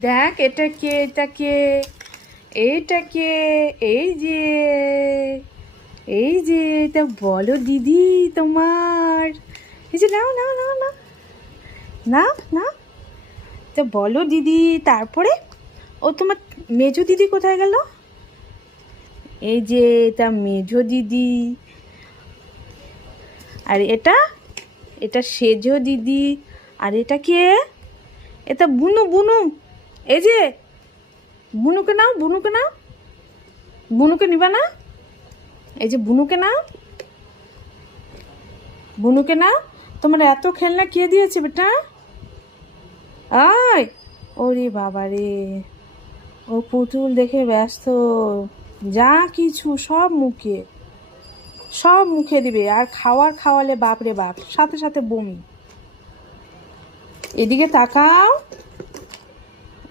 দেখ এটা কে, এটা কে, এইটা কে, এই যে, এই যে, এটা বলো দিদি তোমার। এই যে নাও নাও নাও নাও নাও নাও, তা বলো দিদি। তারপরে ও তোমার মেজো দিদি কোথায় গেল? এই যে এটা মেজো দিদি। আর এটা, এটা সেজো দিদি। আর এটা কে? এটা বুনু বুনু। এই যে বুনুকে নাও, বুনুকে নাও, বুনুকে নিবা না? এই যে বুনুকে নাও, বুনুকে নাও। তোমার এত খেলনা কে দিয়েছে বেটা? আয়, ওরে বাবা রে, ও পুতুল দেখে ব্যস্ত। যা কিছু সব মুখে, সব মুখে দিবে। আর খাওয়ালে বাপরে বাপ, সাথে সাথে বমি। এদিকে তাকাও,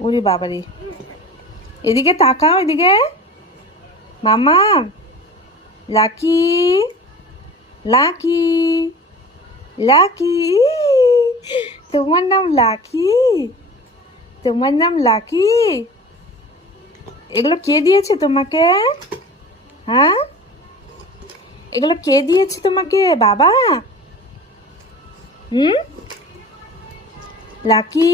ওরে বাবা রে, এদিকে তাকাও, এদিকে। মামা, লাকি, লাকি, লাকি, তোমার নাম লাকি? তোমার নাম লাকি? এগুলো কে দিয়েছে তোমাকে? হ্যাঁ, এগুলো কে দিয়েছে তোমাকে? বাবা? হুম, লাকি।